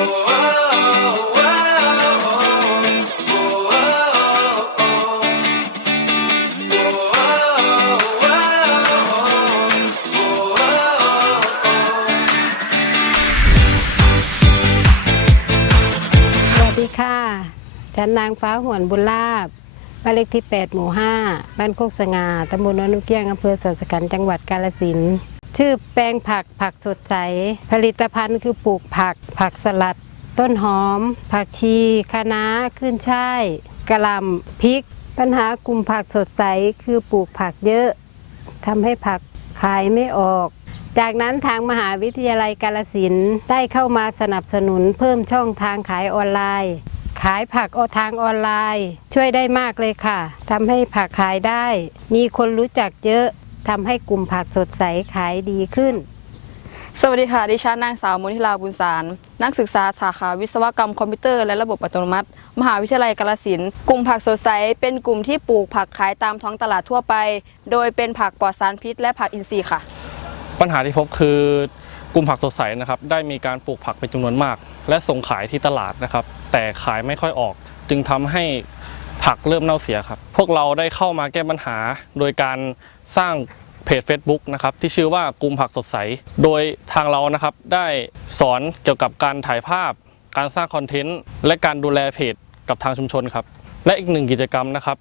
ดีค่ะฉันนางฟ้าหวนบุญลาบบ้านเลขที่ 8 หมู่ 5 บ้านโคกสง่าตำบลนนเกี้ยงอำเภอสันสกันจังหวัดกาลสิน ชื่อแปลงผักผักสดใส ผลิตภัณฑ์คือปลูกผัก ผักสลัด ต้นหอม ผักชีคะน้าขึ้นช่ายกระหลำพริก ปัญหากลุ่มผักสดใสคือปลูกผักเยอะทำให้ผักขายไม่ออก จากนั้นทางมหาวิทยาลัยกาลสินได้เข้ามาสนับสนุนเพิ่มช่องทางขายออนไลน์ ขายผักออทางออนไลน์ ช่วยได้มากเลยค่ะทำให้ผักขายได้ มีคนรู้จักเยอะ ทำให้กลุ่มผักสดใสขายดีขึ้น สวัสดีค่ะ ดิฉันนางสาวมณิลาบุญสาร นักศึกษาสาขาวิศวกรรมคอมพิวเตอร์และระบบอัตโนมัติ มหาวิทยาลัยกาฬสินธุ์กลุ่มผักสดใส เป็นกลุ่มที่ปลูกผักขายตามท้องตลาดทั่วไป โดยเป็นผักปลอดสารพิษและผักอินทรีย์ค่ะ ปัญหาที่พบคือกลุ่มผักสดใสนะครับได้มีการปลูกผักเป็นจำนวนมาก และส่งขายที่ตลาดนะครับ แต่ขายไม่ค่อยออก จึงทำให้ผักเริ่มเน่าเสียครับ พวกเราได้เข้ามาแก้ปัญหาโดยการ สร้างเพจ Facebook นะครับที่ชื่อว่ากลุ่มผักสดใส โดยทางเรานะครับได้สอนเกี่ยวกับการถ่ายภาพ การสร้างคอนเทนต์และการดูแลเพจกับทางชุมชนครับ และอีกหนึ่งกิจกรรมนะครับ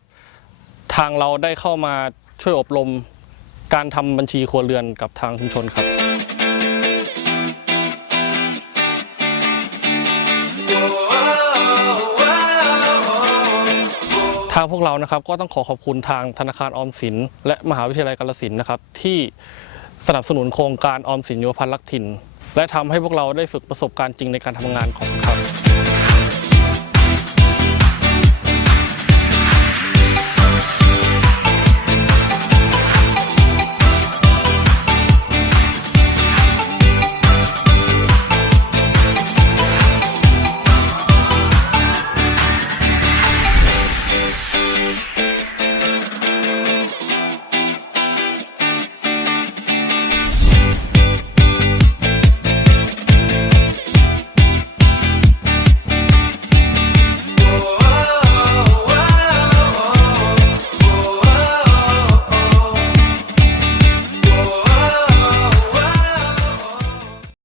ทางเราได้เข้ามาช่วยอบรม การทำบัญชีครัวเรือนกับทางชุมชนครับทางพวกเรานะครับก็ต้องขอขอบคุณทางธนาคารออมสิน และมหาวิทยาลัยกาลสินนะครับที่สนับสนุนโครงการออมสินยุวพันธ์รักถิ่น และทำให้พวกเราได้ฝึกประสบการณ์จริงในการทำงานของครับ